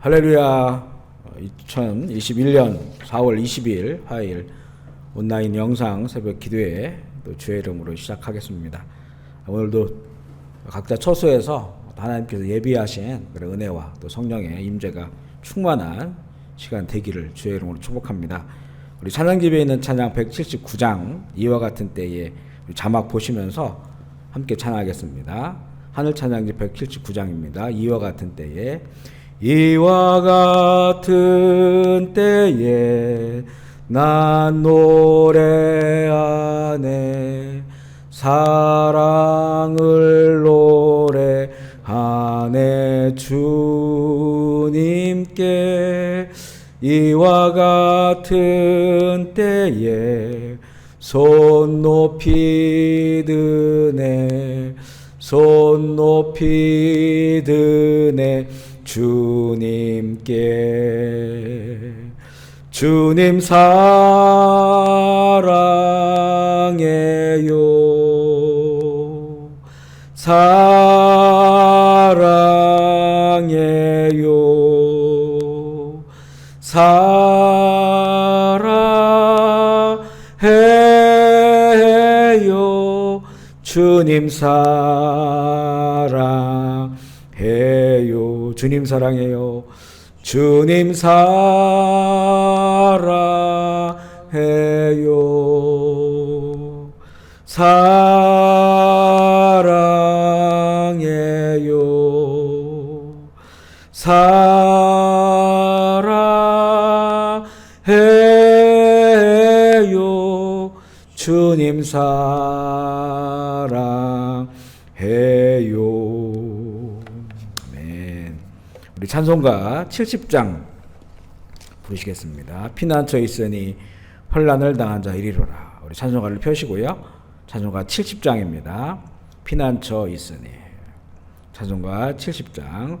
할렐루야. 2021년 4월 20일 화요일 온라인 영상 새벽 기도회 또 주의 이름으로 시작하겠습니다. 오늘도 각자 처소에서 하나님께서 예비하신 그런 은혜와 또 성령의 임재가 충만한 시간 되기를 주의 이름으로 축복합니다. 우리 찬양집에 있는 찬양 179장 이와 같은 때에 자막 보시면서 함께 찬양하겠습니다. 하늘 찬양집 179장입니다. 이와 같은 때에 이와 같은 때에 난 노래하네 사랑을 노래하네 주님께 이와 같은 때에 손 높이 드네 손 높이 드네 주님께 주님 사랑해요 사랑해요 사랑해요 주님 사랑해요 주님 사랑해요 주님 사랑해요 사랑해요 사랑해요 주님 사랑해요. 아멘. 우리 찬송가 70장 부르시겠습니다. 피난처에 있으니 환난을 당한 자 이리로라. 우리 찬송가를 펴시고요. 찬송가 70장입니다. 피난처 있으니. 찬송가 70장.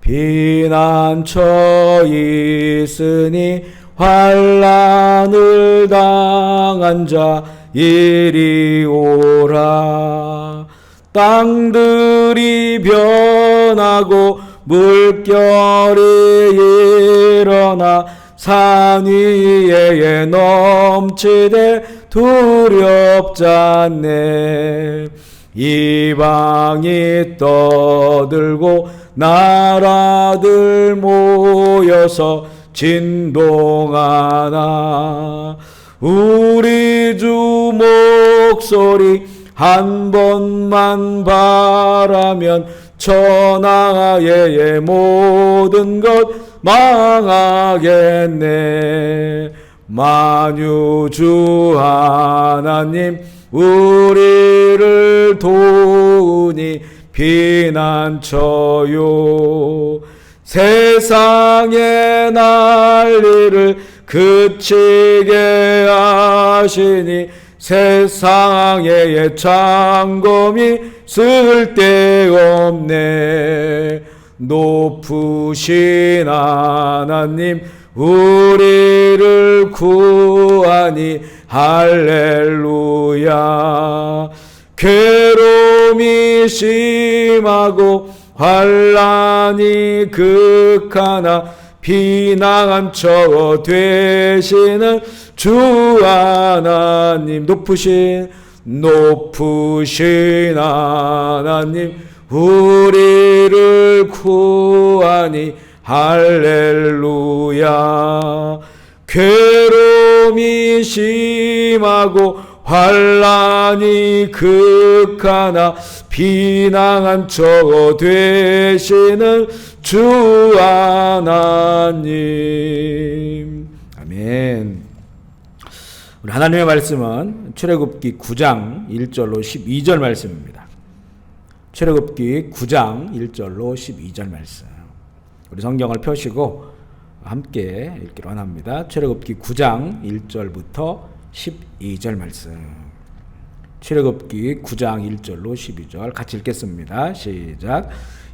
피난처 있으니 환난을 당한 자 이리 오라. 땅들이 변하고 물결이 일어나 산 위에 넘치되 두렵지 않네. 이방이 떠들고 나라들 모여서 진동하나 우리 주 목소리 한 번만 바라면 천하의 모든 것 망하겠네. 만유주 하나님 우리를 도우니 피난처요. 세상의 난리를 그치게 하시니 세상의 창검이 쓸데없네. 높으신 하나님 우리를 구하니 할렐루야. 괴로움이 심하고 환난이 극하나 피난처 되시는 주 하나님 높으신 하나님 우리를 구하니 할렐루야. 괴로움이 심하고 환난이 극하나 피난처 되시는 주 하나님. 아멘. 우리 하나님의 말씀은 출애굽기 9장 1절로 12절 말씀입니다. 출애굽기 9장 1절로 12절 말씀. 우리 성경을 펴시고 함께 읽기로 원합니다. 출애굽기 9장 1절부터 12절 말씀. 출애굽기 9장 1절로 12절 같이 읽겠습니다. 시작.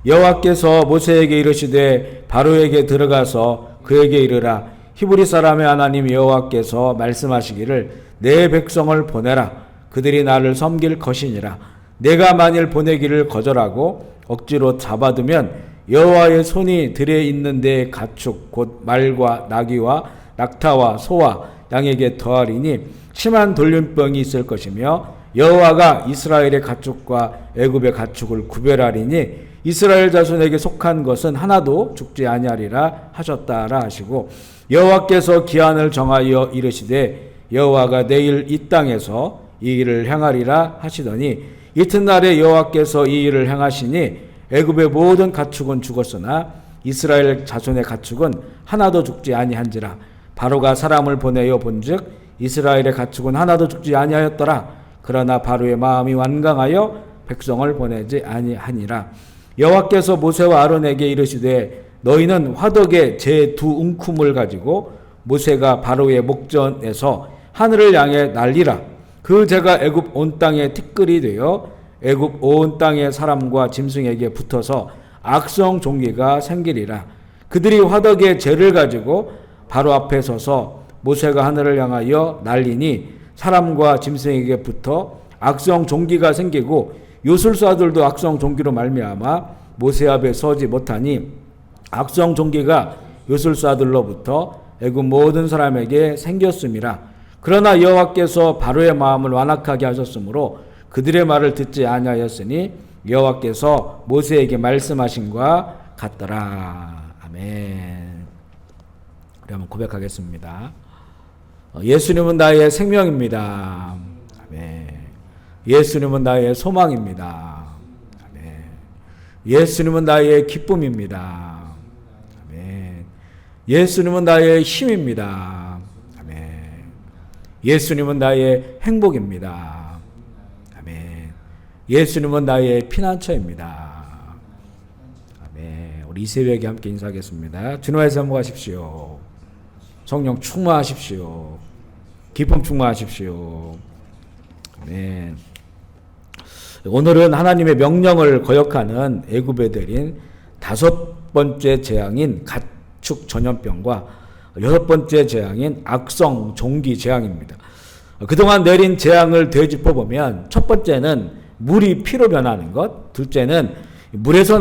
여호와께서 모세에게 이르시되 바로에게 들어가서 그에게 이르라. 히브리 사람의 하나님 여호와께서 말씀하시기를 내 백성을 보내라. 그들이 나를 섬길 것이니라. 내가 만일 보내기를 거절하고 억지로 잡아두면 여호와의 손이 들에 있는 데의 가축 곧 말과 나귀와 낙타와 소와 양에게 더하리니 심한 돌림병이 있을 것이며 여호와가 이스라엘의 가축과 애굽의 가축을 구별하리니 이스라엘 자손에게 속한 것은 하나도 죽지 아니하리라 하셨다라 하시고 여호와께서 기한을 정하여 이르시되 여호와가 내일 이 땅에서 이 일을 행하리라 하시더니 이튿날에 여호와께서 이 일을 행하시니 애굽의 모든 가축은 죽었으나 이스라엘 자손의 가축은 하나도 죽지 아니한지라. 바로가 사람을 보내어 본즉 이스라엘의 가축은 하나도 죽지 아니하였더라. 그러나 바로의 마음이 완강하여 백성을 보내지 아니하니라. 여호와께서 모세와 아론에게 이르시되 너희는 화덕에 제 두 웅큼을 가지고 모세가 바로의 목전에서 하늘을 향해 날리라. 그 제가 애굽 온 땅에 티끌이 되어 애굽 온 땅의 사람과 짐승에게 붙어서 악성 종기가 생기리라. 그들이 화덕에 재를 가지고 바로 앞에 서서 모세가 하늘을 향하여 날리니 사람과 짐승에게 붙어 악성 종기가 생기고 요술사들도 악성 종기로 말미암아 모세 앞에 서지 못하니 악성 종기가 요술사들로부터 애굽 모든 사람에게 생겼음이라. 그러나 여호와께서 바로의 마음을 완악하게 하셨으므로 그들의 말을 듣지 아니하였으니 여호와께서 모세에게 말씀하신과 같더라. 아멘. 우리 한번 고백하겠습니다. 예수님은 나의 생명입니다. 아멘. 예수님은 나의 소망입니다. 아멘. 예수님은 나의 기쁨입니다. 아멘. 예수님은 나의 힘입니다. 아멘. 예수님은 나의 행복입니다. 아멘. 예수님은 나의 피난처입니다. 아멘. 우리 이 새벽에 함께 인사하겠습니다. 주님의 사모하십시오. 성령 충만하십시오. 기쁨 충만하십시오. 아멘. 오늘은 하나님의 명령을 거역하는 애굽에 내린 5번째 재앙인 가축 전염병과 6번째 재앙인 악성 종기 재앙입니다. 그동안 내린 재앙을 되짚어보면 첫 번째는 물이 피로 변하는 것, 둘째는 물에서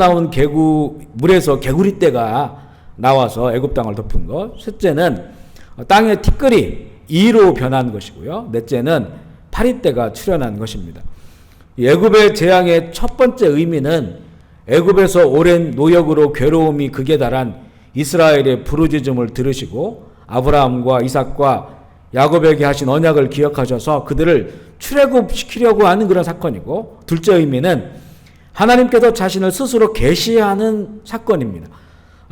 개구리떼가 나와서 애굽 땅을 덮은 것, 셋째는 땅의 티끌이 이로 변한 것이고요, 넷째는 파리떼가 출현한 것입니다. 애굽의 재앙의 첫 번째 의미는 애굽에서 오랜 노역으로 괴로움이 극에 달한 이스라엘의 부르짖음을 들으시고 아브라함과 이삭과 야곱에게 하신 언약을 기억하셔서 그들을 출애굽시키려고 하는 그런 사건이고, 둘째 의미는 하나님께서 자신을 스스로 계시하는 사건입니다.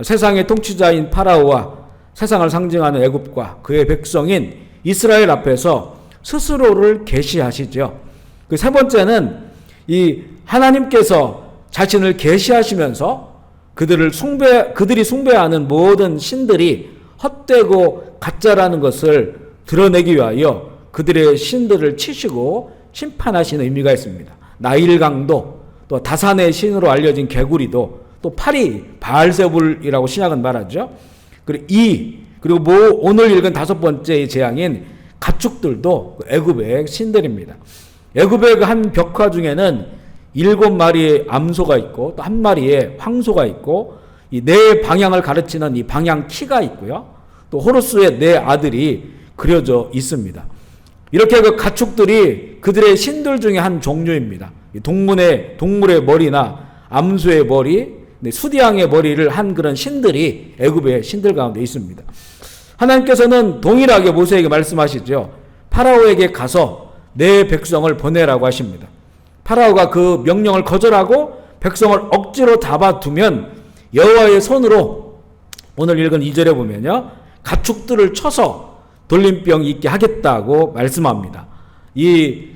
세상의 통치자인 파라오와 세상을 상징하는 애굽과 그의 백성인 이스라엘 앞에서 스스로를 계시하시죠. 그 세 번째는 이 하나님께서 자신을 계시하시면서 그들이 숭배하는 모든 신들이 헛되고 가짜라는 것을 드러내기 위하여 그들의 신들을 치시고 심판하시는 의미가 있습니다. 나일강도, 또 다산의 신으로 알려진 개구리도, 또 파리, 바알세불이라고 신약은 말하죠. 그리고 오늘 읽은 5번째 재앙인 가축들도 애굽의 신들입니다. 애굽의 그 한 벽화 중에는 7마리의 암소가 있고 또 1마리의 황소가 있고 이 네 방향을 가르치는 이 방향 키가 있고요. 또 호루스의 네 아들이 그려져 있습니다. 이렇게 그 가축들이 그들의 신들 중에 한 종류입니다. 동물의 머리나 암소의 머리, 수디양의 머리를 한 그런 신들이 애굽의 신들 가운데 있습니다. 하나님께서는 동일하게 모세에게 말씀하시죠. 파라오에게 가서 내 백성을 보내라고 하십니다. 파라오가 그 명령을 거절하고 백성을 억지로 잡아두면 여호와의 손으로 오늘 읽은 2절에 보면요, 가축들을 쳐서 돌림병이 있게 하겠다고 말씀합니다.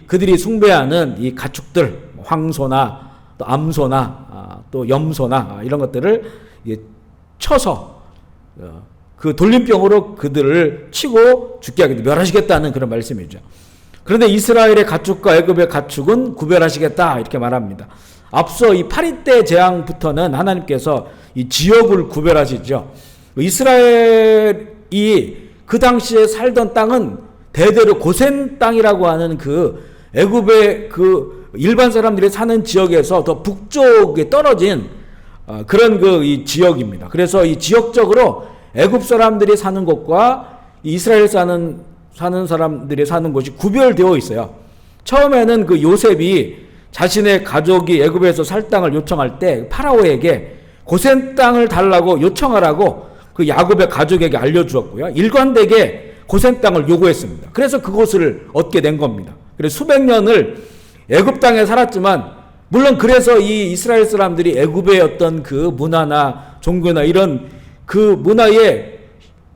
그들이 숭배하는 이 가축들, 황소나 또 암소나 또 염소나 이런 것들을 쳐서 그 돌림병으로 그들을 치고 죽게 하겠다, 멸하시겠다는 그런 말씀이죠. 그런데 이스라엘의 가축과 애굽의 가축은 구별하시겠다 이렇게 말합니다. 앞서 이 파리떼 재앙부터는 하나님께서 이 지역을 구별하시죠. 이스라엘이 그 당시에 살던 땅은 대대로 고센 땅이라고 하는 그 애굽의 그 일반 사람들이 사는 지역에서 더 북쪽에 떨어진 그런 이 지역입니다. 그래서 이 지역적으로 애굽 사람들이 사는 곳과 이스라엘 사는 사람들이 사는 곳이 구별되어 있어요. 처음에는 그 요셉이 자신의 가족이 애굽에서 살 땅을 요청할 때 파라오에게 고센 땅을 달라고 요청하라고 그 야곱의 가족에게 알려주었고요. 일관되게 고센 땅을 요구했습니다. 그래서 그곳을 얻게 된 겁니다. 그래서 수백 년을 애굽 땅에 살았지만, 물론 그래서 이 이스라엘 사람들이 애굽의 어떤 그 문화나 종교나 이런 그 문화에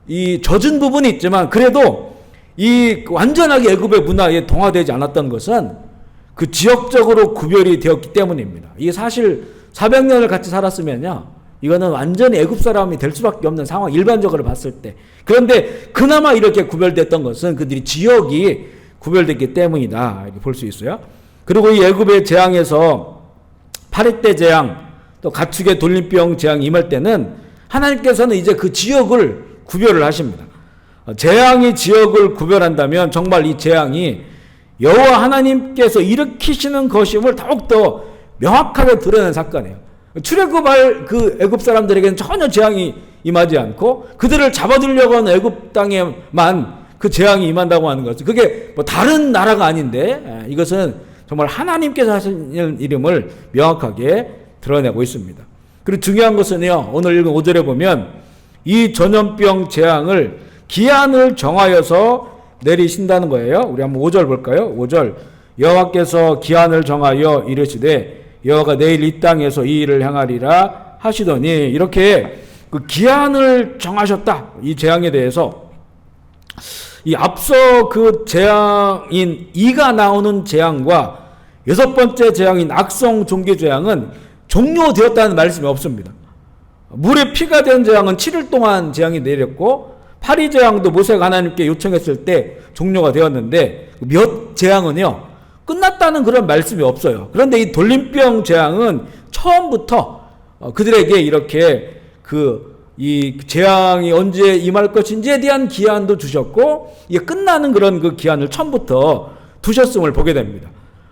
이 젖은 부분이 있지만, 그래도 이 완전하게 애굽의 문화에 동화되지 않았던 것은 그 지역적으로 구별이 되었기 때문입니다. 이게 사실 400년을 같이 살았으면요, 이거는 완전히 애굽 사람이 될 수밖에 없는 상황, 일반적으로 봤을 때. 그런데 그나마 이렇게 구별됐던 것은 그들이 지역이 구별됐기 때문이다, 이렇게 볼 수 있어요. 그리고 이 애굽의 재앙에서 파리떼 재앙, 또 가축의 돌림병 재앙이 임할 때는 하나님께서는 이제 그 지역을 구별을 하십니다. 재앙이 지역을 구별한다면 정말 이 재앙이 여호와 하나님께서 일으키시는 것임을 더욱더 명확하게 드러낸 사건이에요. 출애굽할 그 애굽 사람들에게는 전혀 재앙이 임하지 않고, 그들을 잡아들려고 하는 애굽 땅에만 그 재앙이 임한다고 하는 것은, 그게 뭐 다른 나라가 아닌데, 이것은 정말 하나님께서 하시는 이름을 명확하게 드러내고 있습니다. 그리고 중요한 것은요, 오늘 읽은 5절에 보면 이 전염병 재앙을 기한을 정하여서 내리신다는 거예요. 우리 한번 5절 볼까요? 5절. 여호와께서 기한을 정하여 이르시되 여호와가 내일 이 땅에서 이 일을 행하리라 하시더니, 이렇게 그 기한을 정하셨다. 이 재앙에 대해서 이 앞서 그 재앙인 이가 나오는 재앙과 여섯 번째 재앙인 악성 종기 재앙은 종료되었다는 말씀이 없습니다. 물에 피가 된 재앙은 7일 동안 재앙이 내렸고, 파리 재앙도 모세가 하나님께 요청했을 때 종료가 되었는데, 몇 재앙은요 끝났다는 그런 말씀이 없어요. 그런데 이 돌림병 재앙은 처음부터 그들에게 이렇게 이 재앙이 언제 임할 것인지에 대한 기한도 주셨고, 이게 끝나는 그런 그 기한을 처음부터 두셨음을 보게 됩니다.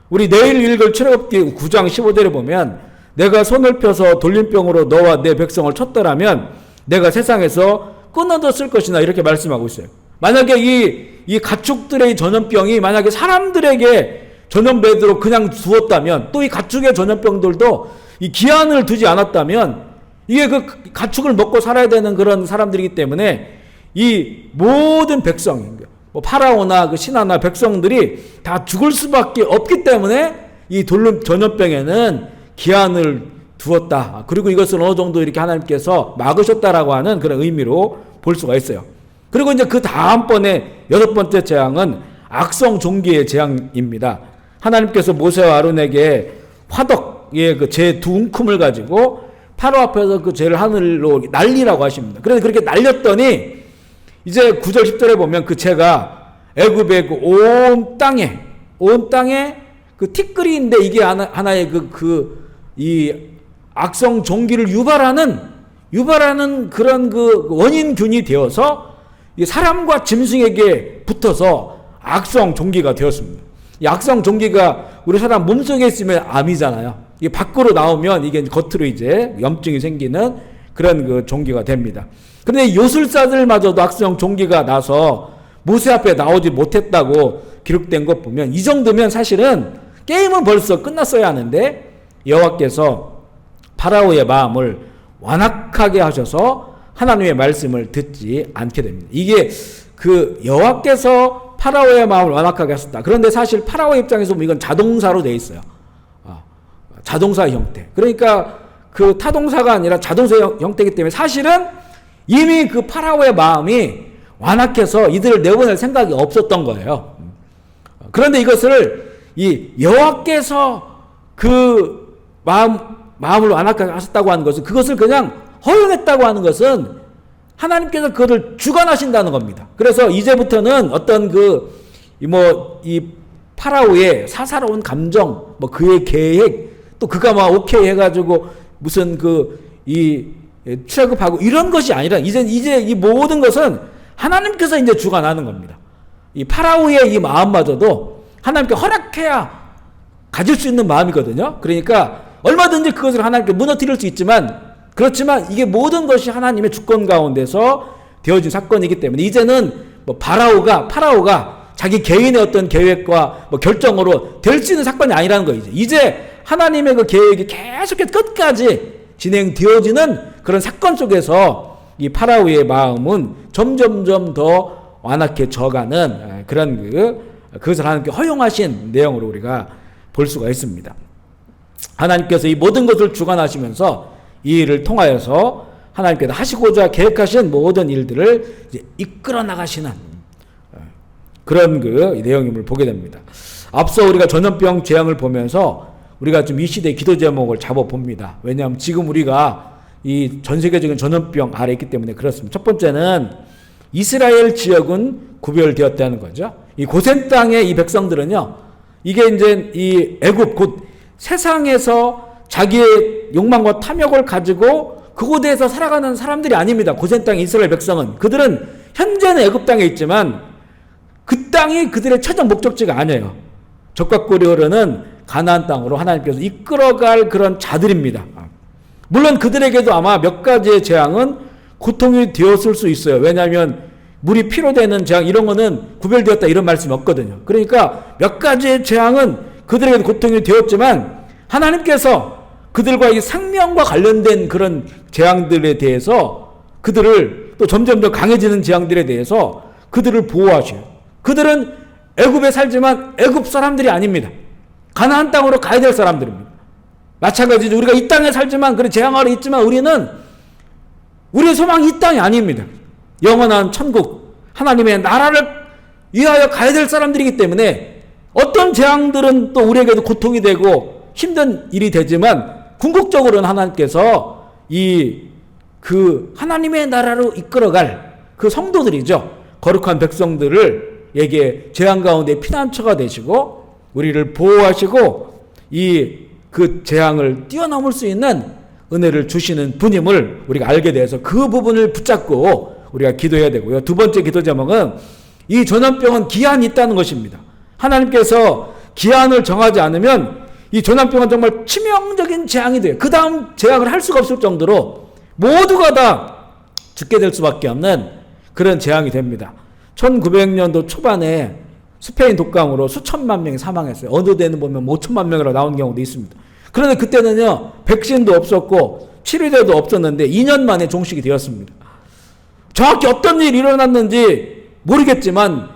우리 내일 읽을 출애굽기 9장 15절에 보면, 내가 손을 펴서 돌림병으로 너와 내 백성을 쳤더라면 내가 세상에서 끊어졌을 것이나, 이렇게 말씀하고 있어요. 만약에 이 가축들의 전염병이 만약에 사람들에게 전염되도록 그냥 두었다면, 또 이 가축의 전염병들도 이 기한을 두지 않았다면, 이게 그 가축을 먹고 살아야 되는 그런 사람들이기 때문에 이 모든 백성, 뭐 파라오나 그 신하나 백성들이 다 죽을 수밖에 없기 때문에 이 전염병에는 기한을 두었다. 그리고 이것을 어느 정도 이렇게 하나님께서 막으셨다라고 하는 그런 의미로 볼 수가 있어요. 그리고 이제 그 다음번에 여섯 번째 재앙은 악성 종기의 재앙입니다. 하나님께서 모세와 아론에게 화덕의 그 재 두 움큼을 가지고 파로 앞에서 그 죄를 하늘로 날리라고 하십니다. 그래서 그렇게 날렸더니 이제 9절 10절에 보면 그 죄가 애굽의 그 온 땅에 그 티끌이인데, 이게 하나의 이 악성 종기를 유발하는 그런 그 원인균이 되어서 사람과 짐승에게 붙어서 악성 종기가 되었습니다. 이 악성 종기가 우리 사람 몸속에 있으면 암이잖아요. 이게 밖으로 나오면 이게 겉으로 이제 염증이 생기는 그런 그 종기가 됩니다. 그런데 요술사들마저도 악성 종기가 나서 모세 앞에 나오지 못했다고 기록된 것 보면, 이 정도면 사실은 게임은 벌써 끝났어야 하는데 여호와께서 파라오의 마음을 완악하게 하셔서 하나님의 말씀을 듣지 않게 됩니다. 이게 그 여호와께서 파라오의 마음을 완악하게 하셨다. 그런데 사실 파라오 입장에서 보면 이건 자동사로 돼 있어요. 자동사 형태. 그러니까 그 타동사가 아니라 자동사 형태이기 때문에 사실은 이미 그 파라오의 마음이 완악해서 이들을 내보낼 생각이 없었던 거예요. 그런데 이것을 이 여호와께서 그 마음을 완악하게 하셨다고 하는 것은, 그것을 그냥 허용했다고 하는 것은 하나님께서 그것을 주관하신다는 겁니다. 그래서 이제부터는 어떤 이 파라오의 사사로운 감정, 뭐 그의 계획, 또 그가 막 오케이 해가지고 무슨 출애굽하고 이런 것이 아니라 이제 이 모든 것은 하나님께서 이제 주관하는 겁니다. 이 파라오의 이 마음마저도 하나님께 허락해야 가질 수 있는 마음이거든요. 그러니까 얼마든지 그것을 하나님께 무너뜨릴 수 있지만 그렇지만 이게 모든 것이 하나님의 주권 가운데서 되어진 사건이기 때문에 이제는 뭐 파라오가 자기 개인의 어떤 계획과 뭐 결정으로 될 수 있는 사건이 아니라는 거예요. 이제 하나님의 그 계획이 계속해서 끝까지 진행되어지는 그런 사건 속에서 이 파라오의 마음은 점점점 더 완악해져가는 그런 그것을 하나님께 허용하신 내용으로 우리가 볼 수가 있습니다. 하나님께서 이 모든 것을 주관하시면서 이 일을 통하여서 하나님께서 하시고자 계획하신 모든 일들을 이제 이끌어 나가시는 그런 그 내용임을 보게 됩니다. 앞서 우리가 전염병 재앙을 보면서 우리가 좀 이 시대의 기도 제목을 잡아봅니다. 왜냐하면 지금 우리가 이 전 세계적인 전염병 아래 있기 때문에 그렇습니다. 첫 번째는 이스라엘 지역은 구별되었다는 거죠. 이 고센 땅의 이 백성들은요, 이게 이제 이 애굽 곧 세상에서 자기의 욕망과 탐욕을 가지고 그곳에서 살아가는 사람들이 아닙니다. 고센 땅의 이스라엘 백성은 그들은 현재는 애굽 땅에 있지만 그 땅이 그들의 최종 목적지가 아니에요. 적과 꿀이 흐르는 가나안 땅으로 하나님께서 이끌어갈 그런 자들입니다. 물론 그들에게도 아마 몇 가지의 재앙은 고통이 되었을 수 있어요. 왜냐하면 물이 피로 되는 재앙 이런 거는 구별되었다 이런 말씀이 없거든요. 그러니까 몇 가지의 재앙은 그들에게도 고통이 되었지만 하나님께서 그들과 이 생명과 관련된 그런 재앙들에 대해서 그들을 또 점점 더 강해지는 재앙들에 대해서 그들을 보호하셔요. 그들은 애굽에 살지만 애굽 사람들이 아닙니다. 가나안 땅으로 가야 될 사람들입니다. 마찬가지로 우리가 이 땅에 살지만 그래 재앙 아래 있지만 우리의 소망이 이 땅이 아닙니다. 영원한 천국 하나님의 나라를 위하여 가야 될 사람들이기 때문에 어떤 재앙들은 또 우리에게도 고통이 되고 힘든 일이 되지만 궁극적으로는 하나님께서 그 하나님의 나라로 이끌어갈 그 성도들이죠. 거룩한 백성들에게 재앙 가운데 피난처가 되시고 우리를 보호하시고 그 재앙을 뛰어넘을 수 있는 은혜를 주시는 분임을 우리가 알게 돼서 그 부분을 붙잡고 우리가 기도해야 되고요. 두 번째 기도 제목은 이 전염병은 기한이 있다는 것입니다. 하나님께서 기한을 정하지 않으면 이 전염병은 정말 치명적인 재앙이 돼요. 그 다음 재앙을 할 수가 없을 정도로 모두가 다 죽게 될 수밖에 없는 그런 재앙이 됩니다. 1900년도 초반에 스페인 독감으로 수천만 명이 사망했어요. 어느 데는 보면 5천만 명이라고 나온 경우도 있습니다. 그런데 그때는요, 백신도 없었고 치료제도 없었는데 2년 만에 종식이 되었습니다. 정확히 어떤 일이 일어났는지 모르겠지만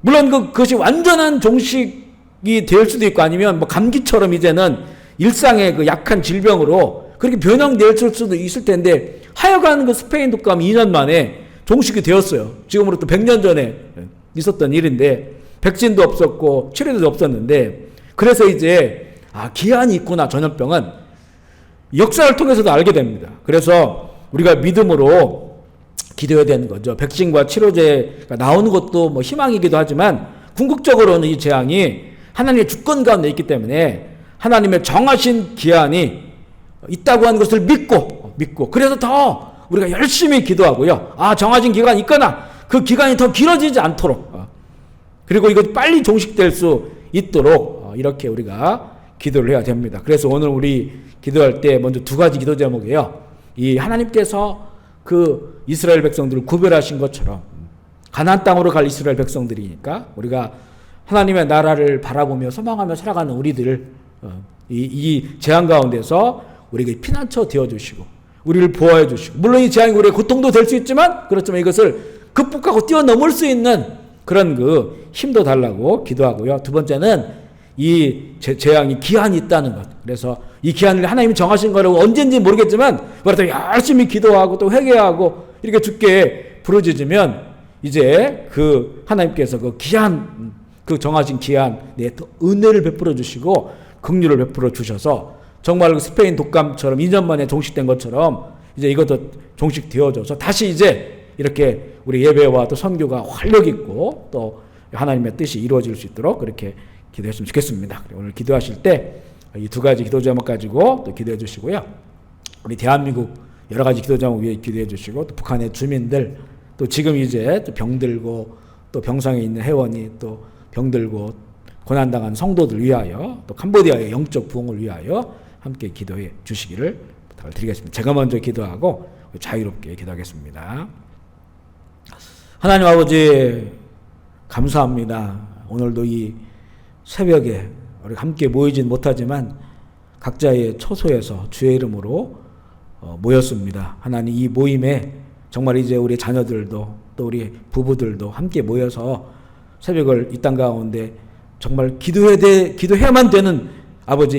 물론 그것이 완전한 종식이 될 수도 있고 아니면 뭐 감기처럼 이제는 일상의 그 약한 질병으로 그렇게 변형될 수도 있을 텐데 하여간 그 스페인 독감이 2년 만에 종식이 되었어요. 지금으로부터 100년 전에 있었던 일인데 백신도 없었고 치료제도 없었는데 그래서 이제 기한이 있구나 전염병은 역사를 통해서도 알게 됩니다. 그래서 우리가 믿음으로 기도해야 되는 거죠. 백신과 치료제가 나오는 것도 뭐 희망이기도 하지만 궁극적으로는 이 재앙이 하나님의 주권 가운데 있기 때문에 하나님의 정하신 기한이 있다고 하는 것을 믿고 그래서 더 우리가 열심히 기도하고요. 정하신 기간이 있거나 그 기간이 더 길어지지 않도록 그리고 이거 빨리 종식될 수 있도록 이렇게 우리가 기도를 해야 됩니다. 그래서 오늘 우리 기도할 때 먼저 두 가지 기도 제목이에요. 이 하나님께서 그 이스라엘 백성들을 구별하신 것처럼 가나안 땅으로 갈 이스라엘 백성들이니까 우리가 하나님의 나라를 바라보며 소망하며 살아가는 우리들 이 재앙 가운데서 우리에게 피난처 되어주시고 우리를 보호해 주시고 물론 이 재앙이 우리의 고통도 될 수 있지만 그렇지만 이것을 극복하고 뛰어넘을 수 있는 그런 그 힘도 달라고 기도하고요. 두 번째는 이 재앙이 기한이 있다는 것. 그래서 이 기한을 하나님이 정하신 거라고 언제인지 모르겠지만 그렇다고 열심히 기도하고 또 회개하고 이렇게 주께 부르짖으면 이제 그 하나님께서 그 기한 그 정하신 기한에 또 은혜를 베풀어 주시고 긍휼을 베풀어 주셔서 정말 그 스페인 독감처럼 2년 만에 종식된 것처럼 이제 이것도 종식되어져서 다시 이제 이렇게 우리 예배와 또 선교가 활력 있고 또 하나님의 뜻이 이루어질 수 있도록 그렇게 기도했으면 좋겠습니다. 오늘 기도하실 때 이 두 가지 기도 제목 가지고 또 기도해 주시고요. 우리 대한민국 여러 가지 기도 제목 위해 기도해 주시고 또 북한의 주민들 또 지금 이제 또 병들고 또 병상에 있는 회원이 또 병들고 고난당한 성도들 위하여 또 캄보디아의 영적 부흥을 위하여 함께 기도해 주시기를 부탁을 드리겠습니다. 제가 먼저 기도하고 자유롭게 기도하겠습니다. 하나님 아버지 감사합니다. 오늘도 이 새벽에 우리 함께 모이진 못하지만 각자의 처소에서 주의 이름으로 모였습니다. 하나님 이 모임에 정말 이제 우리 자녀들도 또 우리 부부들도 함께 모여서 새벽을 이 땅 가운데 정말 기도해야만 되는 아버지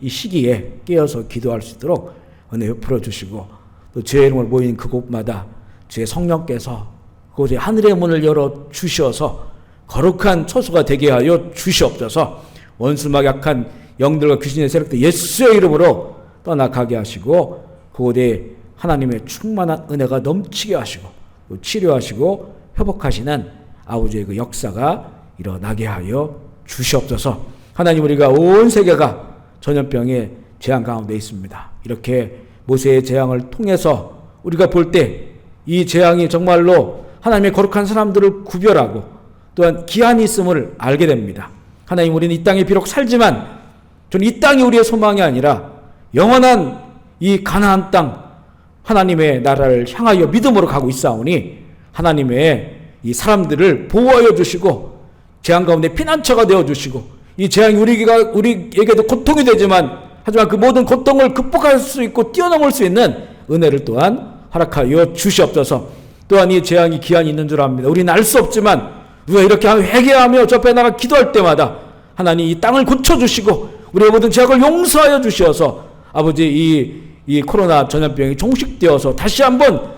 이 시기에 깨어서 기도할 수 있도록 은혜 베풀어 주시고 또 주의 이름으로 모인 그곳마다 주의 성령께서 그곳에 하늘의 문을 열어 주셔서 거룩한 처소가 되게 하여 주시옵소서. 원수막약한 영들과 귀신의 세력들 예수의 이름으로 떠나가게 하시고 그곳에 하나님의 충만한 은혜가 넘치게 하시고 또 치료하시고 회복하시는 아버지의 그 역사가 일어나게 하여 주시옵소서. 하나님 우리가 온 세계가 전염병의 재앙 가운데 있습니다. 이렇게 모세의 재앙을 통해서 우리가 볼 때 이 재앙이 정말로 하나님의 거룩한 사람들을 구별하고 또한 기한이 있음을 알게 됩니다. 하나님 우리는 이 땅에 비록 살지만 저는 이 땅이 우리의 소망이 아니라 영원한 이 가나안 땅 하나님의 나라를 향하여 믿음으로 가고 있사오니 하나님의 이 사람들을 보호하여 주시고 재앙 가운데 피난처가 되어 주시고 이 재앙이 우리에게도 고통이 되지만 하지만 그 모든 고통을 극복할 수 있고 뛰어넘을 수 있는 은혜를 또한 허락하여 주시옵소서. 또한 이 재앙이 기한이 있는 줄 압니다. 우리는 알 수 없지만 우리가 이렇게 회개하며 저 앞에 나가 기도할 때마다 하나님 이 땅을 고쳐주시고 우리의 모든 죄악을 용서하여 주시어서 아버지 이 코로나 전염병이 종식되어서 다시 한번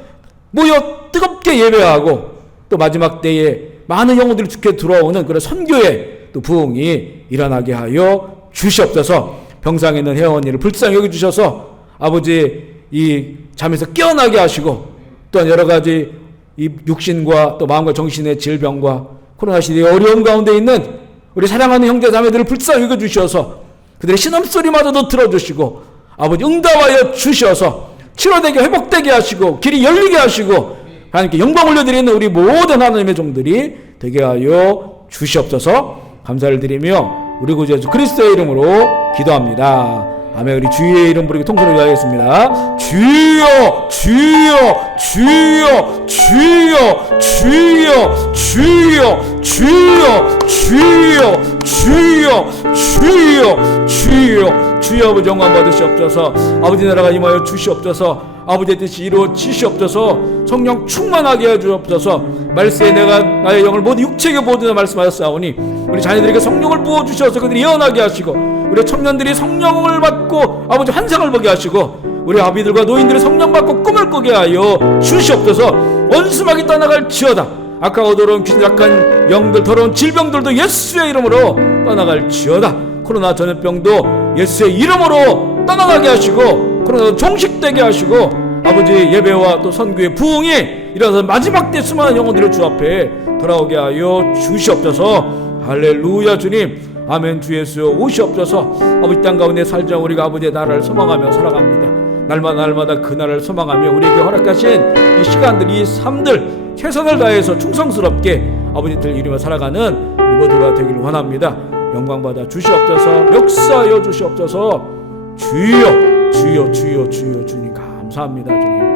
모여 뜨겁게 예배하고 또 마지막 때에 많은 영혼들이 주께 들어오는 그런 선교의 또 부흥이 일어나게 하여 주시옵소서. 병상에 있는 회원님을 불쌍히 여겨주셔서 아버지 이 잠에서 깨어나게 하시고 또한 여러 가지 이 육신과 또 마음과 정신의 질병과 코로나 시대의 어려움 가운데 있는 우리 사랑하는 형제 자매들을 불쌍히 여겨주셔서 그들의 신음소리마저도 들어주시고 아버지 응답하여 주셔서 치료되게 회복되게 하시고 길이 열리게 하시고 하나님께 영광 올려드리는 우리 모든 하나님의 종들이 되게 하여 주시옵소서. 감사를 드리며 우리 구주 예수 그리스도의 이름으로 기도합니다. 아멘. 우리 주의 이름 부르기 통성으로 기도하겠습니다. 주여 주여 주여 주여 주여 주여 주여 주여 주여 주여 주여 주여 아버지 영광 받으시옵소서. 아버지 나라가 임하여 주시옵소서. 아버지의 뜻이 이루어지시옵소서. 성령 충만하게 해주옵소서. 말세에 내가 나의 영을 모두 육체에게 모두 말씀하였사오니 우리 자녀들에게 성령을 부어주셔서 그들이 예언하게 하시고 우리 청년들이 성령을 받고 아버지 환상을 보게 하시고 우리 아비들과 노인들이 성령 받고 꿈을 꾸게 하여 주시옵소서. 원수막이 떠나갈 지어다. 악하고 더러운 귀신 악한 영들 더러운 질병들도 예수의 이름으로 떠나갈 지어다. 코로나 전염병도 예수의 이름으로 떠나가게 하시고 코로나도 종식되게 하시고 아버지 예배와 또 선교의 부흥이 일어나서 마지막 때 수많은 영혼들을 주 앞에 돌아오게 하여 주시옵소서. 할렐루야. 주님 아멘. 주 예수 오시옵소서. 아버지 땅 가운데 살자 우리가 아버지의 나라를 소망하며 살아갑니다. 날마다 그 나라를 소망하며 우리에게 허락하신 이 시간들 이 삶들 최선을 다해서 충성스럽게 아버지들 이루며 살아가는 우리 모두가 되기를 원합니다. 영광받아 주시옵소서. 역사하여 주시옵소서. 주여 주여 주여 주여 주님 감사합니다. 주님